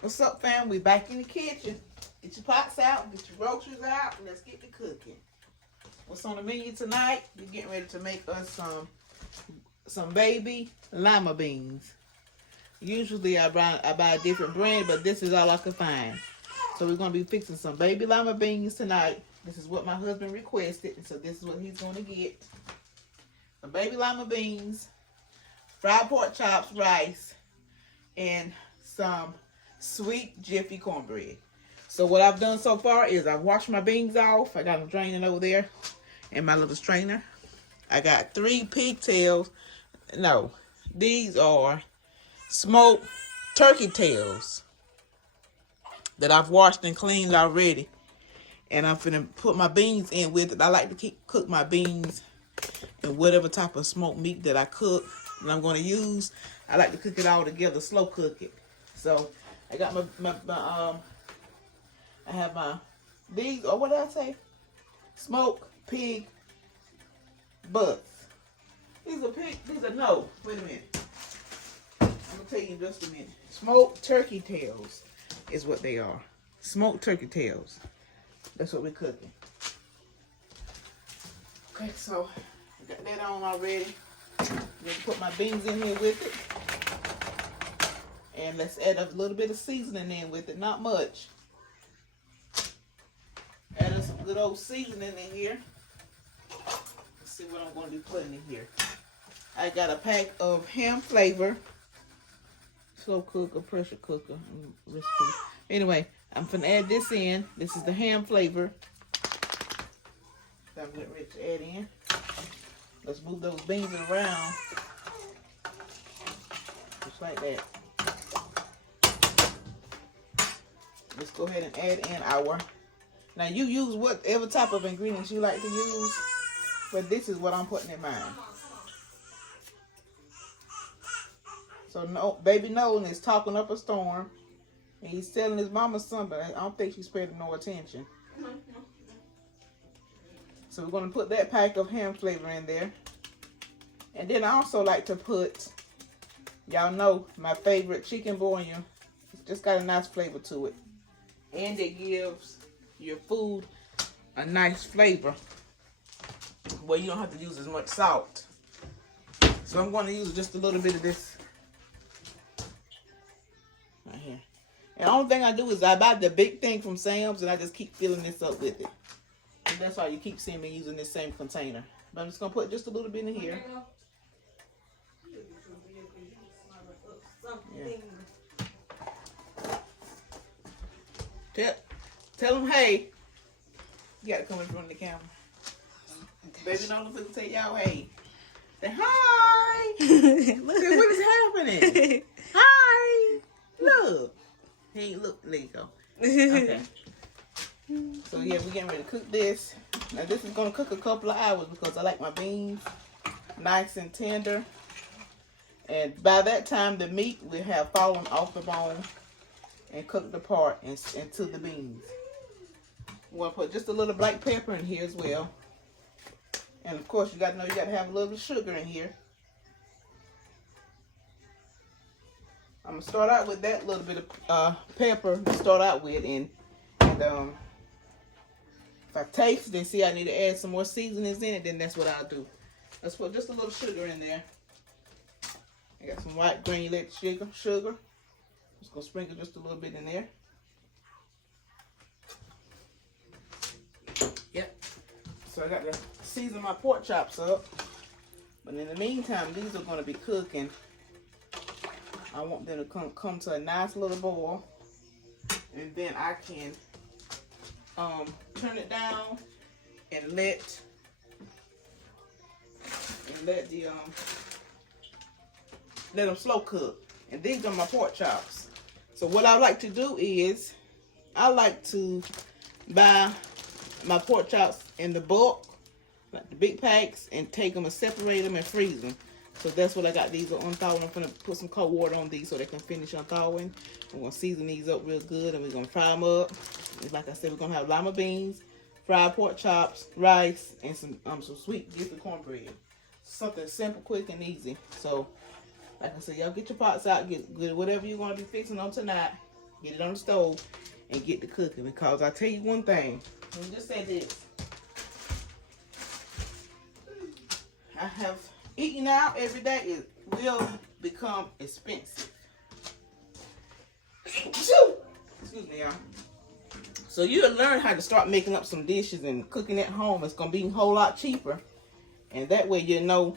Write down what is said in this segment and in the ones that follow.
What's up, fam? We back in the kitchen. Get your pots out, get your groceries out, and let's get to cooking. What's on the menu tonight? We're getting ready to make us some baby lima beans. Usually I buy a different brand, but this is all I could find. So we're going to be fixing some baby lima beans tonight. This is what my husband requested, and so this is what he's going to get. Some baby lima beans, fried pork chops, rice, and some sweet Jiffy cornbread. So what I've done so far is I've washed my beans off. I got them draining over there in my little strainer. I got 3 pigtails. No, these are smoked turkey tails that I've washed and cleaned already. And I'm finna put my beans in with it. I like to cook my beans in whatever type of smoked meat that I cook that I'm going to use. I like to cook it all together, slow cook it. So I got I have these, or what did I say? Smoked pig butts. These are, no, wait a minute. I'm going to tell you in just a minute. Smoked turkey tails is what they are. Smoked turkey tails. That's what we're cooking. Okay, so I got that on already. Then put my beans in here with it. And let's add a little bit of seasoning in with it, not much. Add some good old seasoning in here. Let's see what I'm going to be putting in here. I got a pack of ham flavor. Slow cooker, pressure cooker recipe. Anyway, I'm finna add this in. This is the ham flavor that I'm getting ready to add in. Let's move those beans around. Just like that. Let's go ahead and add in our... Now you use whatever type of ingredients you like to use, but this is what I'm putting in mine. So no, baby Nolan is talking up a storm, and he's telling his mama something. I don't think she's paying no attention. So we're going to put that pack of ham flavor in there. And then I also like to put, y'all know, my favorite chicken bouillon. It's just got a nice flavor to it. And it gives your food a nice flavor where you don't have to use as much salt. So I'm going to use just a little bit of this right here. And the only thing I do is I buy the big thing from Sam's and I just keep filling this up with it. And that's why you keep seeing me using this same container. But I'm just going to put just a little bit in here. Yeah. Tell them, hey, you got to come in front of the camera. Baby Nolan will tell y'all, hey. Say, hi. Look, what is happening? Hi. Look. Hey, look, there you go. Okay. So, yeah, we're getting ready to cook this. Now, this is going to cook a couple of hours because I like my beans nice and tender. And by that time, the meat will have fallen off the bone and cooked apart into the beans. We're going to put just a little black pepper in here as well. And, of course, you got to know you got to have a little sugar in here. I'm going to start out with that little bit of pepper to start out with. And if I taste it and see I need to add some more seasonings in it, then that's what I'll do. Let's put just a little sugar in there. I got some white granulated sugar. Just going to sprinkle just a little bit in there. Yep. So I got to season my pork chops up. But in the meantime, these are going to be cooking. I want them to come to a nice little boil. And then I can turn it down and let them slow cook. And these are my pork chops. So what I like to do is I like to buy my pork chops in the bulk, like the big packs, and take them and separate them and freeze them. So that's what I got. These are unthawing. I'm going to put some cold water on these so they can finish unthawing. I'm going to season these up real good, and we're going to fry them up. And like I said, we're going to have lima beans, fried pork chops, rice, and some sweet Jiffy cornbread. Something simple, quick, and easy. So, like I said, y'all get your pots out, get whatever you're going to be fixing on tonight. Get it on the stove and get the cooking. Because I tell you one thing. Let me just say this. I have eating out every day. It will become expensive. Excuse me, y'all. So you'll learn how to start making up some dishes and cooking at home. It's going to be a whole lot cheaper. And that way you know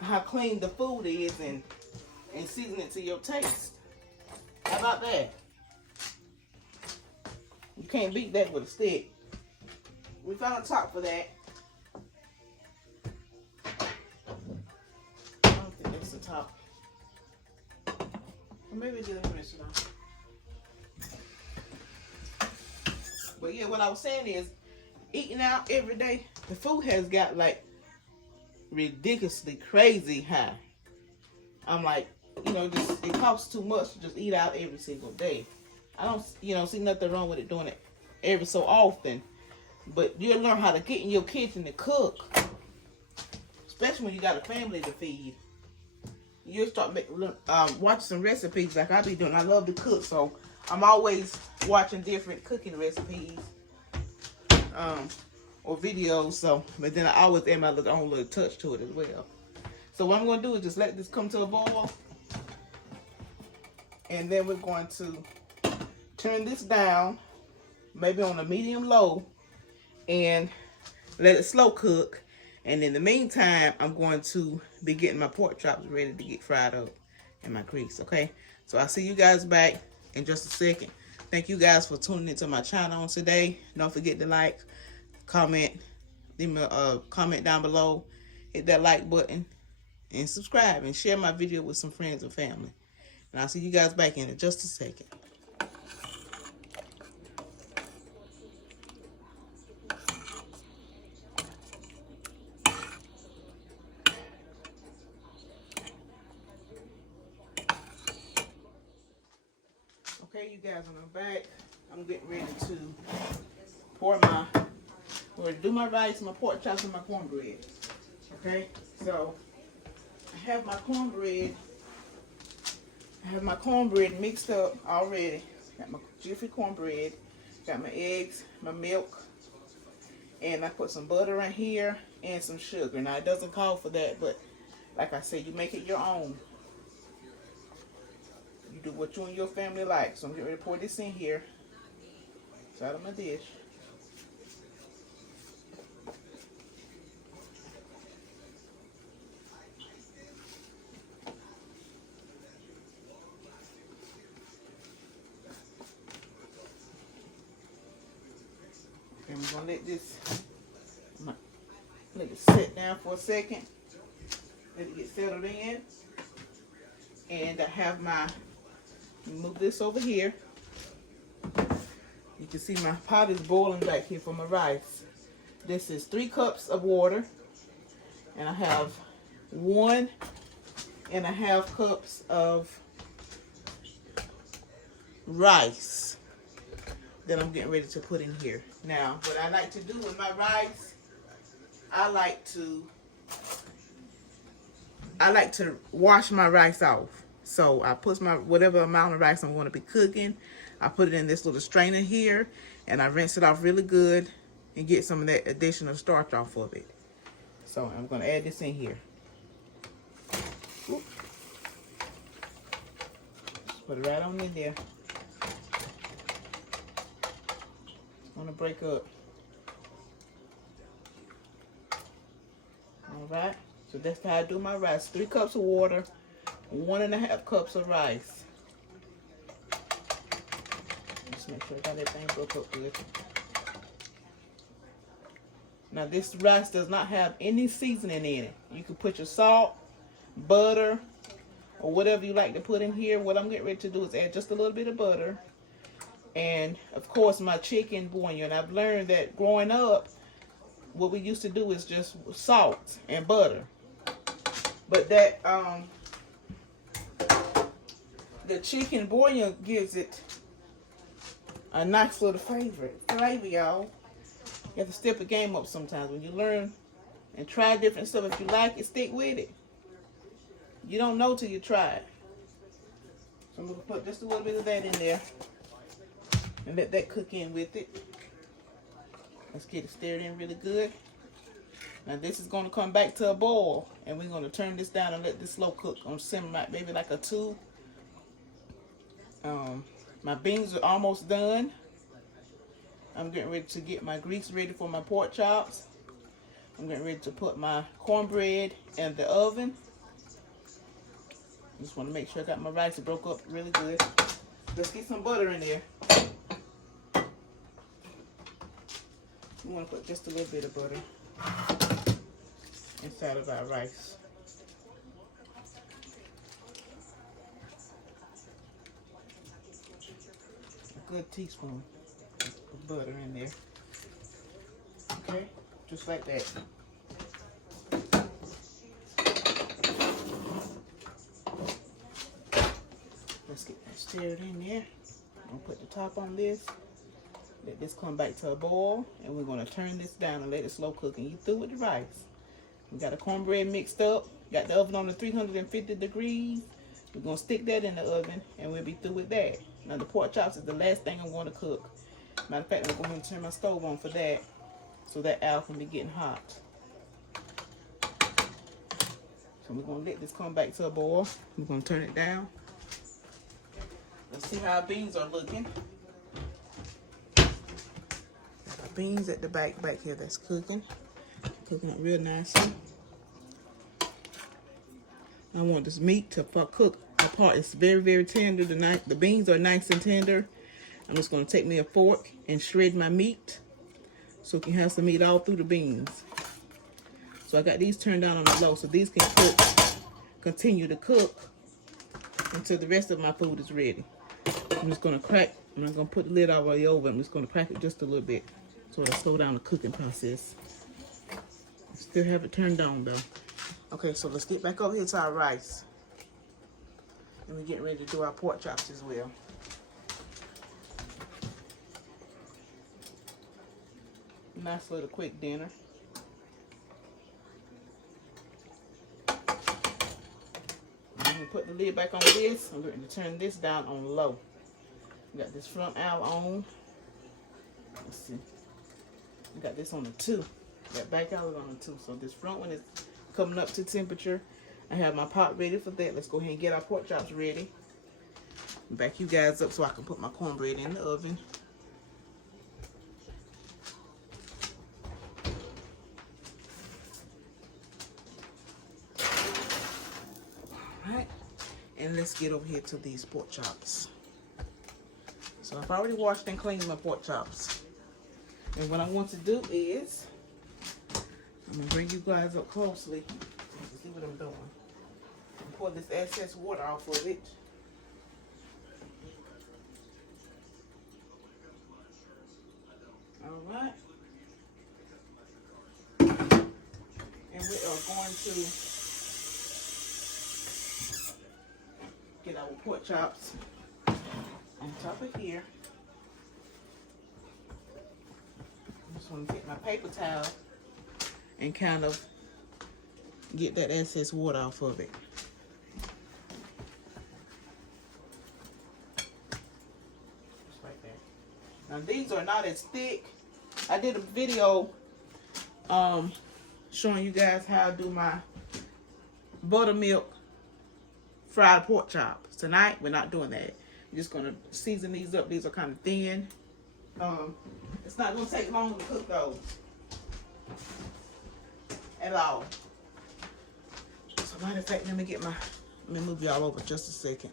how clean the food is and season it to your taste. How about that? You can't beat that with a stick. We found a top for that. I don't think that's the top. Or maybe it's the rest of it. But yeah, what I was saying is, eating out every day, the food has got like ridiculously crazy high. I'm like, you know, just it costs too much to just eat out every single day. I don't, you know, see nothing wrong with it doing it every so often. But you'll learn how to get in your kitchen to cook, especially when you got a family to feed. You'll start watching some recipes like I be doing. I love to cook, so I'm always watching different cooking recipes or videos. So, but then I always add my own little touch to it as well. So what I'm going to do is just let this come to a boil, and then we're going to turn this down, maybe on a medium low, and let it slow cook. And in the meantime, I'm going to be getting my pork chops ready to get fried up in my grease. Okay, so I'll see you guys back in just a second. Thank you guys for tuning into my channel on today. Don't forget to like, comment, leave me a comment down below, hit that like button, and subscribe and share my video with some friends and family. And I'll see you guys back in just a second. Okay, you guys, I'm back. I'm getting ready to do my rice, my pork chops, and my cornbread. Okay, so I have my cornbread mixed up already. Got my jiffy cornbread, got my eggs, my milk, and I put some butter in here and some sugar. Now it doesn't call for that, but like I said, you make it your own. You do what you and your family like. So I'm getting ready to pour this in here. It's out of my dish. And we're gonna let it sit down for a second. Let it get settled in. And I have move this over here. You can see my pot is boiling back here for my rice. This is 3 cups of water, and I have 1.5 cups of rice that I'm getting ready to put in here. Now, what I like to do with my rice, I like to wash my rice off. So I put my whatever amount of rice I'm going to be cooking, I put it in this little strainer here, and I rinse it off really good and get some of that additional starch off of it. So I'm going to add this in here. Oop. Just put it right on in there. It's going to break up. All right. So that's how I do my rice. 3 cups of water, 1.5 cups of rice. Just make sure I got everything broke up good. Now this rice does not have any seasoning in it. You can put your salt, butter, or whatever you like to put in here. What I'm getting ready to do is add just a little bit of butter. And of course my chicken bouillon. I've learned that growing up, what we used to do is just salt and butter. But that the chicken bouillon gives it a nice little flavor, y'all. You have to step the game up sometimes. When you learn and try different stuff, if you like it, stick with it. You don't know till you try it. So I'm going to put just a little bit of that in there and let that cook in with it. Let's get it stirred in really good. Now this is going to come back to a boil, and we're going to turn this down and let this slow cook on simmer, maybe like a 2. My beans are almost done. I'm getting ready to get my grease ready for my pork chops. I'm getting ready to put my cornbread in the oven. Just want to make sure I got my rice broke up really good. Let's get some butter in there. We want to put just a little bit of butter inside of our rice. A good teaspoon of butter in there. Okay, just like that. Let's get that stirred in there. I'm gonna put the top on this. Let this come back to a boil, and we're gonna turn this down and let it slow cook. And you through with the rice. We got the cornbread mixed up. Got the oven on the 350 degrees. We're gonna stick that in the oven, and we'll be through with that. Now the pork chops is the last thing I'm gonna cook. Matter of fact, I'm going to turn my stove on for that, so that oil can be getting hot. So we're gonna let this come back to a boil. We're gonna turn it down. Let's see how our beans are looking. Our beans at the back here that's cooking up real nicely. I want this meat to cook apart. It's very, very tender. The beans are nice and tender. I'm just going to take me a fork and shred my meat so it can have some meat all through the beans. So I got these turned down on the low so these can continue to cook until the rest of my food is ready. I'm just going to crack. I'm not going to put the lid all the way over. I'm just going to crack it just a little bit so it'll slow down the cooking process. Still have it turned on though. Okay, so let's get back over here to our rice. And we're getting ready to do our pork chops as well. Nice little quick dinner. I'm going to put the lid back on this. I'm going to turn this down on low. Got this front owl on. Let's see. I got this on the 2. That back owl is on the 2. So this front one is coming up to temperature. I have my pot ready for that. Let's go ahead and get our pork chops ready. Back you guys up so I can put my cornbread in the oven. Alright. And let's get over here to these pork chops. So I've already washed and cleaned my pork chops. And what I want to do is, I'm going to bring you guys up closely. Let's see what I'm doing. I'm pour this excess water off of it. Alright. And we are going to get our pork chops on top of here. I just want to get my paper towel and kind of get that excess water off of it. Just like that. Now these are not as thick. I did a video showing you guys how I do my buttermilk fried pork chops. Tonight we're not doing that. We're just gonna season these up. These are kind of thin. It's not gonna take long to cook those at all. So matter of fact, let me move y'all over just a second.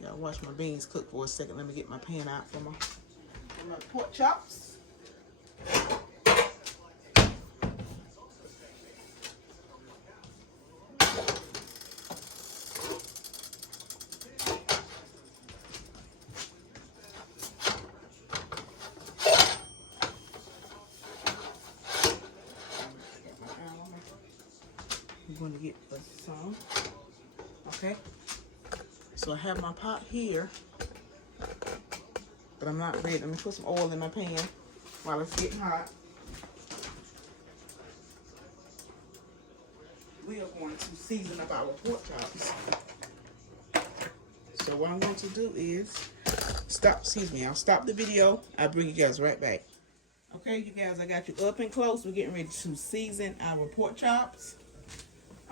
Y'all watch my beans cook for a second. Let me get my pan out for my pork chops. I'm going to get some. Okay. So I have my pot here, but I'm not ready. Let me put some oil in my pan while it's getting hot. We are going to season up our pork chops. So what I'm going to do is I'll stop the video. I'll bring you guys right back. Okay, you guys, I got you up and close. We're getting ready to season our pork chops.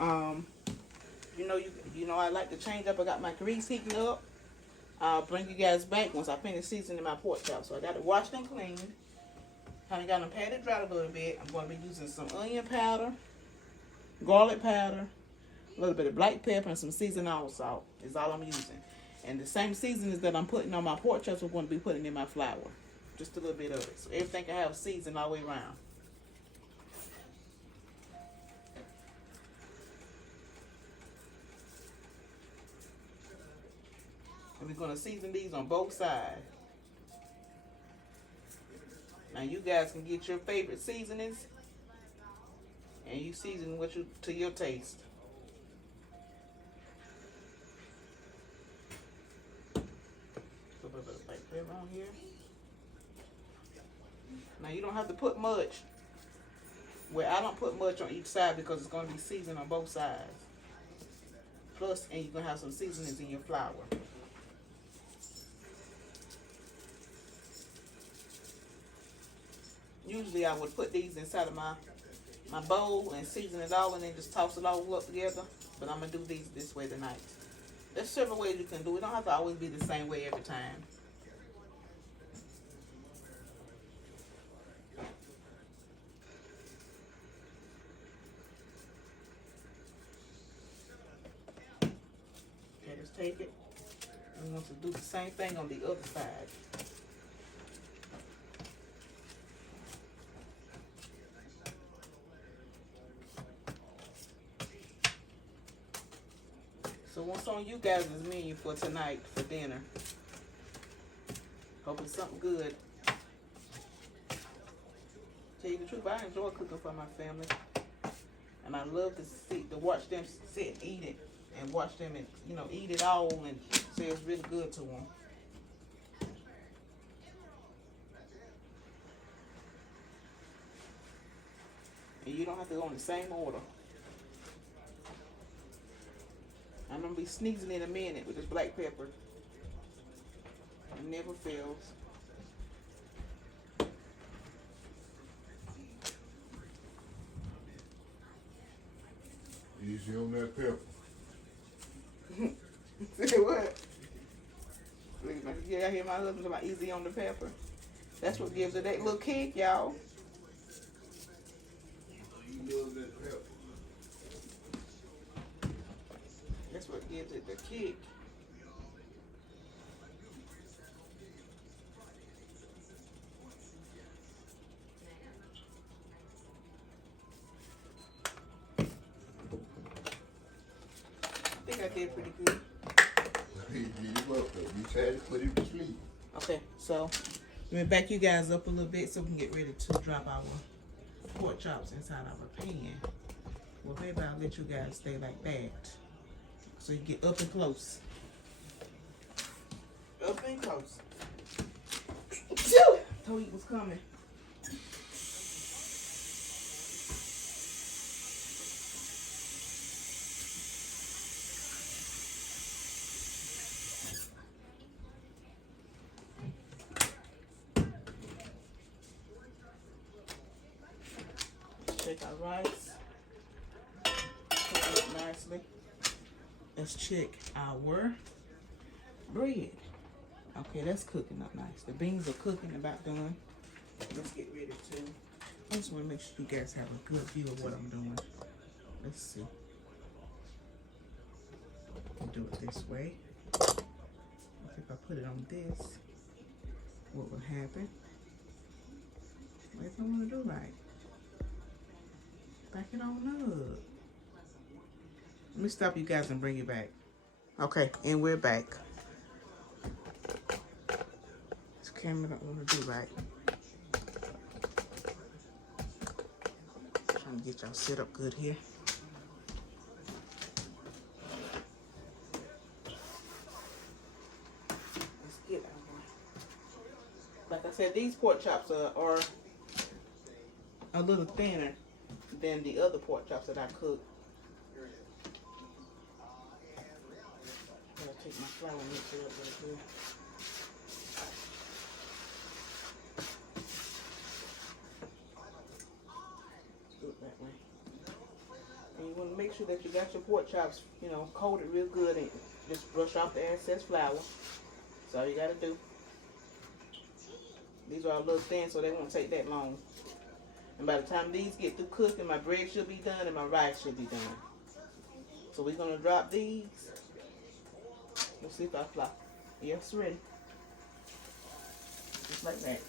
You know I like to change up. I got my grease heating up. I'll bring you guys back once I finish seasoning my pork chops. So I got it washed and cleaned. Kind of got them patted dry a little bit. I'm going to be using some onion powder, garlic powder, a little bit of black pepper, and some seasoning salt is all I'm using. And the same seasonings that I'm putting on my pork chops, we're going to be putting in my flour. Just a little bit of it. So everything can have seasoning all the way around. And we're going to season these on both sides. Now you guys can get your favorite seasonings and you season what you to your taste. A little bit of black pepper on here. Now you don't have to put much. Well, I don't put much on each side because it's going to be seasoned on both sides. Plus, and you're going to have some seasonings in your flour. Usually I would put these inside of my bowl and season it all and then just toss it all up together. But I'm going to do these this way tonight. There's several ways you can do it. It don't have to always be the same way every time. Okay, let's take it. We want to do the same thing on the other side. So what's on you guys' menu for tonight for dinner? Hope it's something good. Tell you the truth, I enjoy cooking for my family. And I love to watch them sit and eat it. And watch them and, eat it all and say it's really good to them. And you don't have to go in the same order. I'm going to be sneezing in a minute with this black pepper. It never fails. Easy on that pepper. Say what? Yeah, I hear my husband talking about easy on the pepper. That's what gives it that little kick, y'all. You love that pepper. That's what gives it the kick. I think I did pretty good. You tried to put him to sleep. Okay, so let me back you guys up a little bit so we can get ready to drop our pork chops inside our pan. Well, baby, I'll let you guys stay like that. So you get up and close. Up and close. Told you it was coming. Check our rice. Cook it nicely. Let's check our bread. Okay, that's cooking up nice. The beans are cooking, about done. Let's get ready to. I just want to make sure you guys have a good view of what I'm doing. Let's see. I'll do it this way. If I put it on this, what will happen? What if I want to do right? Back it on up. Let me stop you guys and bring you back. Okay, and we're back. This camera don't want to do right. Trying to get y'all set up good here. Let's get out. Like I said, these pork chops are a little thinner than the other pork chops that I cooked. Gotta take my flour mixer up real good. Do it that way. And you want to make sure that you got your pork chops, you know, coated real good and just brush off the excess flour. That's all you gotta do. These are a little thin, so they won't take that long. And by the time these get through cooking, my bread should be done and my rice should be done. So we're gonna drop these. Let's see if I fly. Yes, ready. Just like that.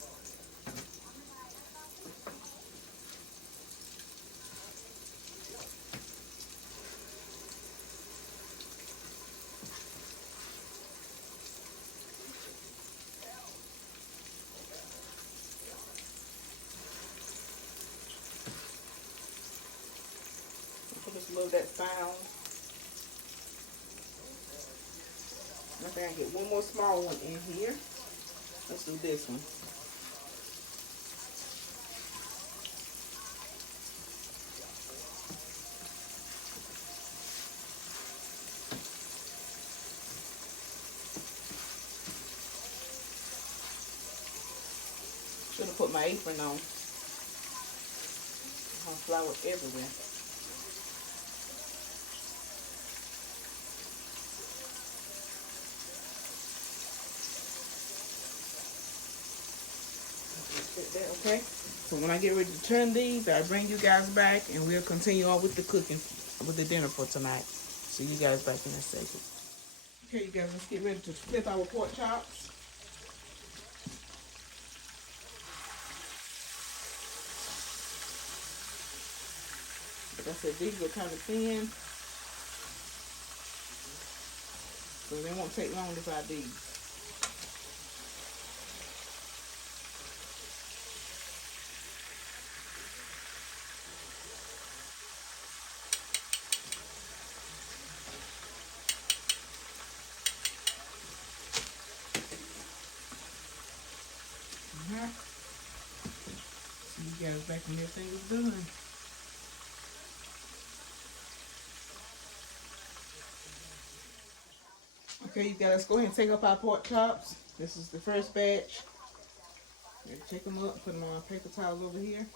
Put just a little of that found. I think I get one more small one in here. Let's do this one. Should have put my apron on. Flour everywhere. Okay, so when I get ready to turn these, I'll bring you guys back and we'll continue on with the cooking, with the dinner for tonight. See you guys back in a second. Okay, you guys, let's get ready to flip our pork chops. Like I said, these are kind of thin, so they won't take long to fry these. See you guys back when everything is done. Okay, you guys, let's go ahead and take up our pork chops. This is the first batch. Take them up, put them on paper towels over here.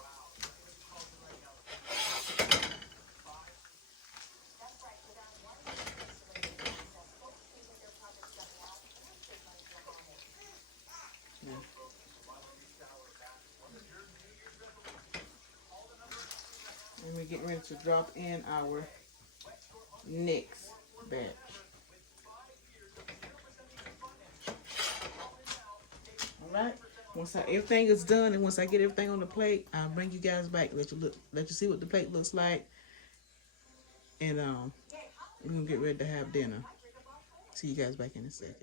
And we're getting ready to drop in our next batch. Alright, once everything is done and once I get everything on the plate, I'll bring you guys back, let you see what the plate looks like. And we're gonna get ready to have dinner. See you guys back in a second.